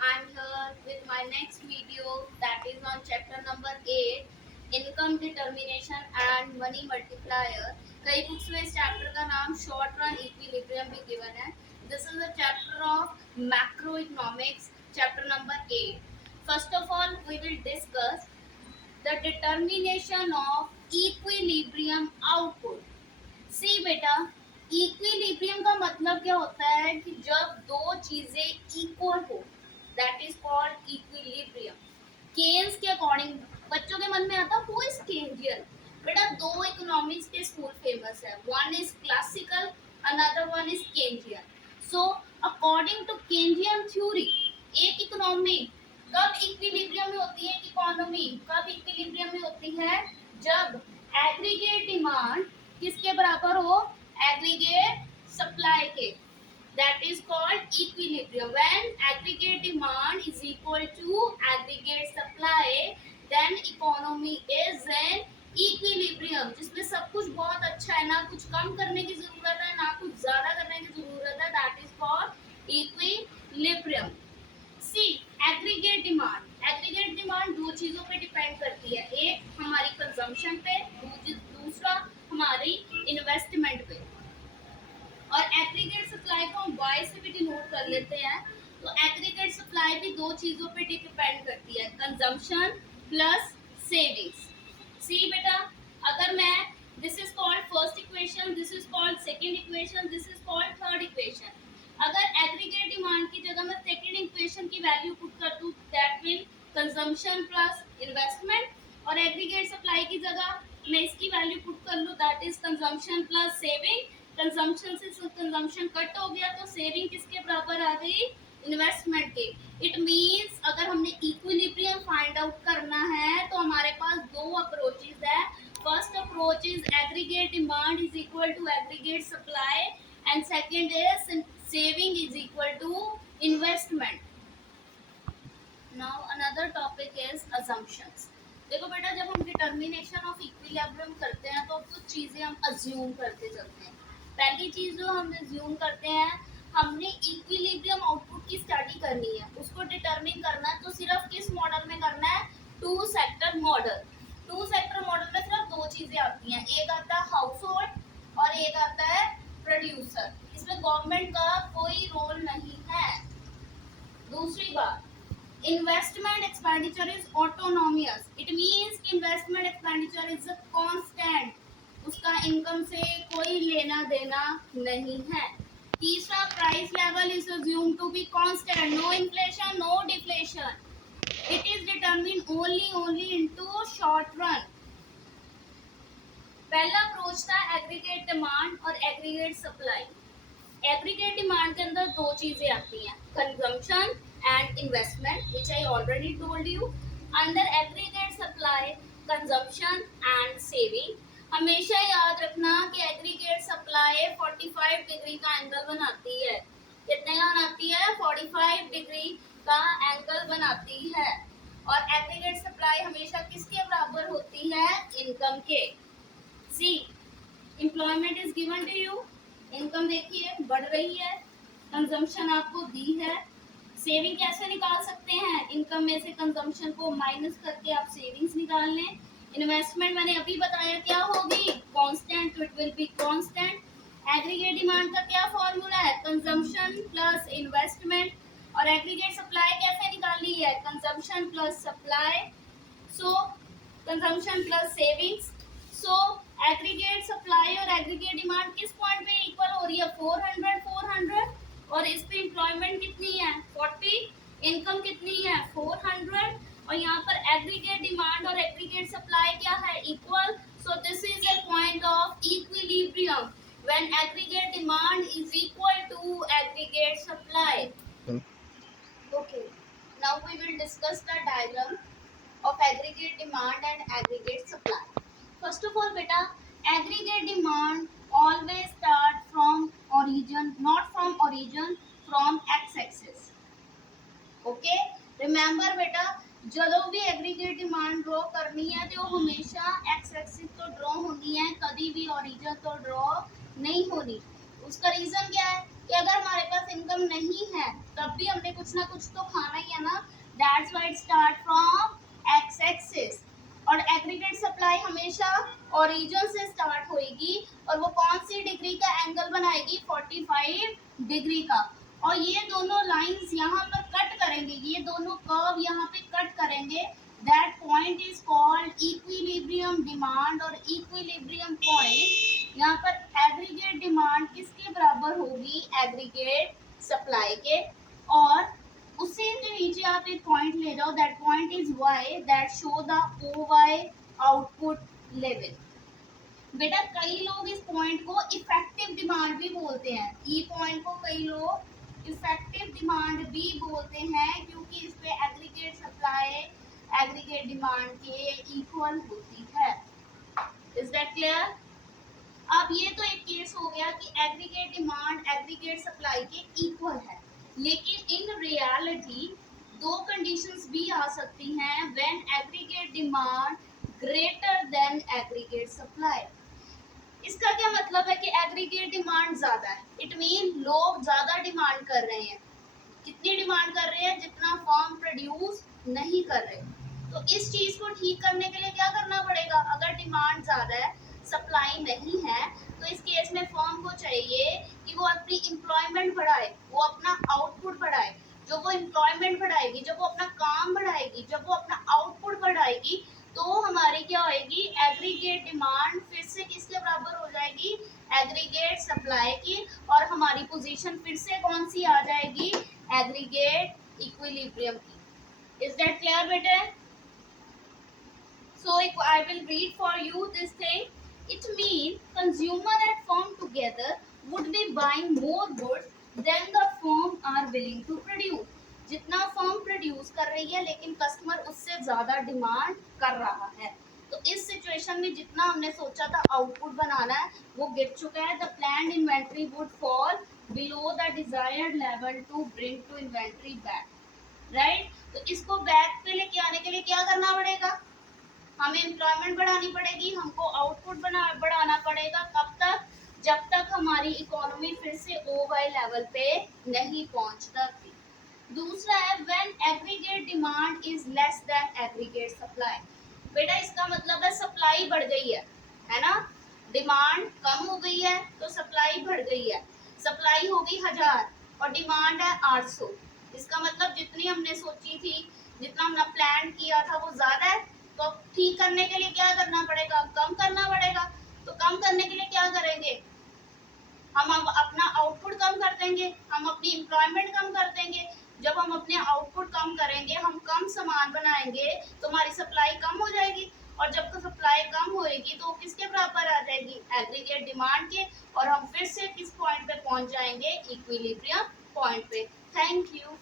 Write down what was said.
I'm here with my next video that is on chapter number 8 income determination and money multiplier. कई books में इस chapter का नाम short run equilibrium भी given है. This is a chapter of macroeconomics, chapter number 8. First of all, we will discuss the determination of equilibrium output. सी बेटा, equilibrium का मतलब क्या होता है कि जब दो चीजें इक्वल हो, that is called equilibrium. Keynes के अकॉर्डिंग बच्चों के मन में आता है हु इज केंजियन. बेटा, दो इकोनॉमिक्स के स्कूल फेमस है. One is classical, another one is Keynesian. So according to Keynesian theory, एक इकोनॉमी कब इक्विलिब्रियम में होती है, इकोनॉमी कब इक्विलिब्रियम में होती है, जब एग्रीगेट डिमांड किसके बराबर हो, एग्रीगेट सप्लाई के. That is called equilibrium. When aggregate demand is equal to aggregate supply, then economy is in equilibrium. जिसमें सब कुछ बहुत अच्छा है, ना कुछ कम करने की जरूरत है ना कुछ ज्यादा करने की जरूरत है. That is called equilibrium. See, aggregate demand. Aggregate demand दो चीजों पे डिपेंड करती है, एक हमारी कंजम्पशन पे, दूसरा हमारी इन्वेस्टमेंट पे. और एग्रीगेट सप्लाई को हम वाई से भी डिनोट कर लेते हैं. तो एग्रीगेट सप्लाई भी दो चीजों पे डिपेंड करती है, कंजम्पशन प्लस सेविंग्स. सी बेटा, अगर मैं this is called first equation, this is called second equation, this is called third equation. अगर एग्रीगेट डिमांड की जगह मैं सेकंड इक्वेशन की वैल्यू पुट कर दूं, that will consumption plus investment. और एग्रीगेट सप्लाई की जगह मैं इसकी वैल्यू पुट कर लूं, that is consumption plus saving. Consumption से कंजम्पशन कट हो गया तो सेविंग किसके बराबर आ गई, इन्वेस्टमेंट के. इट मींस अगर हमने इक्विलिब्रियम फाइंड आउट करना है तो हमारे पास दो अप्रोचेस है. First approach is aggregate demand is equal to aggregate supply and second is saving is equal to investment. Now another topic is assumptions. देखो बेटा, जब हम डिटर्मिनेशन ऑफ इक्विलिब्रियम करते हैं तो कुछ चीजें हम अज्यूम करते चलते हैं. पहली चीज जो हम अज्यूम करते हैं, हमने इक्विलिब्रियम आउटपुट की स्टडी करनी है, उसको डिटरमिन करना है. तो सिर्फ किस मॉडल में करना है, two sector model. Two sector model में सिर्फ दो चीजें आती हैं, एक आता है हाउस होल्ड और एक आता है प्रोड्यूसर. इसमें गवर्नमेंट का कोई रोल नहीं है. दूसरी बात, investment expenditure is autonomous. It means investment expenditure is a constant, उसका इनकम से कोई लेना देना नहीं है. तीसरा, price level is assumed to be constant, no inflation no deflation. It is determined only into short run. पहला अप्रोच था एग्रीगेट डिमांड और एग्रीगेट सप्लाई. एग्रीगेट डिमांड के अंदर दो चीजें आती हैं, consumption and investment, which I already told you. Under aggregate supply, consumption and saving. हमेशा याद रखना कि एग्रीगेट सप्लाई 45 डिग्री का एंगल बनाती है. कितने का बनाती है, 45 डिग्री का एंगल बनाती है. और एग्रीगेट सप्लाई हमेशा किसके बराबर होती है, इनकम के. C, employment is given to you, income देखिए बढ़ रही है, कंजम्पशन आपको दी है. सेविंग कैसे निकाल सकते हैं, इनकम में से कंजम्पशन को माइनस करके आप सेविंग्स निकाल लें. इन्वेस्टमेंट मैंने अभी बताया क्या होगी, कांस्टेंट, तो it will be constant. Aggregate demand का क्या फॉर्मूला है, कंजम्पशन प्लस इन्वेस्टमेंट. और एग्रीगेट सप्लाई कैसे निकाली है, कंजम्पशन प्लस सप्लाई, सो कंजम्पशन प्लस सेविंग्स. सो एग्रीगेट सप्लाई और एग्रीगेट डिमांड किस पॉइंट पे इक्वल हो रही है, 400. और इस पे एम्प्लॉयमेंट कितनी है, 40. इनकम कितनी है, 400. और यहाँ पर एग्रीगेट डिमांड और एग्रीगेट सप्लाई क्या है, equal. So this is a point of equilibrium when aggregate demand is equal to aggregate supply. Okay, now we will discuss the diagram of aggregate demand and aggregate supply. First of all beta, aggregate demand always start from origin, not from origin, from x axis. Okay, remember beta, ਜਦੋਂ भी aggregate demand draw करनी है तो हमेशा x axis तो draw होनी है, कभी भी ओरिजिन तो ड्रॉ नहीं होनी. उसका रीजन क्या है कि अगर हमारे पास इनकम इक्विलिब्रियम नहीं है तब भी हमने कुछ ना कुछ तो खाना ही है ना, that's why it start from x axis. और एग्रीगेट सप्लाई हमेशा ओरिजिन से स्टार्ट होएगी और वो कौन सी डिग्री का एंगल बनाएगी, 45 डिग्री का। और ये दोनों लाइंस यहाँ पर कट करेंगे, ये दोनों कर्व यहाँ पे कट करेंगे, that point is called equilibrium demand. और इक्विलिब्रियम पॉइंट यहाँ पर एग्रीगेट डिमांड किसके बराबर होगी, एग्रीगेट सप्लाई के। और उसी के नीचे आप एक पॉइंट ले जाओ, that point is Y, that show the O Y output level. बेटा कई लोग इस पॉइंट को इफेक्टिव डिमांड भी बोलते हैं, ई पॉइंट को कई लोग इफेक्टिव डिमांड भी बोलते हैं क्योंकि इस पे एग्रीगेट सप्लाई एग्रीगेट डिमांड के इक्वल होती है। Is that clear? अब ये तो एक केस हो गया कि एग्रीगेट डिमांड एग्रीगेट सप्लाई के इक्वल है, लेकिन इन रियलिटी दो कंडीशंस भी आ सकती हैं, when aggregate demand greater than aggregate supply. इसका क्या मतलब है कि एग्रीगेट डिमांड ज्यादा है, इट मीन लोग ज्यादा डिमांड कर रहे हैं। कितनी डिमांड कर रहे हैं, जितना फर्म प्रोड्यूस नहीं कर रहे। तो इस चीज को ठीक करने के लिए क्या करना पड़ेगा, अगर डिमांड ज्यादा है सप्लाई नहीं है, तो इस केस में फर्म को चाहिए कि वो अपनी एम्प्लॉयमेंट बढ़ाए, वो अपना आउटपुट बढ़ाए। जो वो एम्प्लॉयमेंट बढ़ाएगी, जब वो अपना काम बढ़ाएगी, जब वो अपना आउटपुट बढ़ाएगी, तो हमारी क्या होएगी, एग्रीगेट डिमांड फिर से किसके बराबर हो जाएगी, एग्रीगेट सप्लाई की। और हमारी पोजीशन फिर से कौन सी आ जाएगी, एग्रीगेट इक्विलिब्रियम की। इज दैट क्लियर बेटे? So I will read for you this thing. It means consumer and firm together would be buying more goods than the firm are willing to produce. जितना firm produce कर रही है लेकिन customer उससे ज्यादा demand कर रहा है, तो इस सिचुएशन में जितना हमने सोचा था आउटपुट बनाना है वो गिर चुका है। The planned inventory would fall below the desired level to bring to inventory back, right. तो इसको बैक पे लेके आने के लिए क्या करना पड़ेगा, हमें एम्प्लॉयमेंट बढ़ानी पड़ेगी, हमको आउटपुट बढ़ाना पड़ेगा। कब तक, जब तक हमारी इकोनॉमी फिर से ओ वाई लेवल पे नहीं पहुंचता थी। दूसरा है when aggregate demand is less than aggregate supply. बेटा इसका मतलब है सप्लाई बढ़ गई है ना, डिमांड कम हो गई है तो सप्लाई बढ़ गई है। सप्लाई हो गई 1000 और डिमांड है 800, इसका मतलब जितनी हमने सोची थी, जितना हमने प्लान किया था वो ज्यादा है। तो ठीक करने के लिए क्या करना पड़ेगा, कम करना पड़ेगा। तो कम करने के लिए क्या करेंगे, हम अपना आउटपुट कम कर देंगे, हम अपनी एम्प्लॉयमेंट कम कर देंगे। जब हम अपने आउटपुट कम करेंगे, हम कम सामान बनाएंगे तो हमारी सप्लाई कम हो जाएगी। और जब सप्लाई कम होएगी तो किसके बराबर आ जाएगी, एग्रीगेट डिमांड के। और हम फिर से किस पॉइंट पे पहुंच जाएंगे, इक्विलिब्रियम पॉइंट पे। Thank you.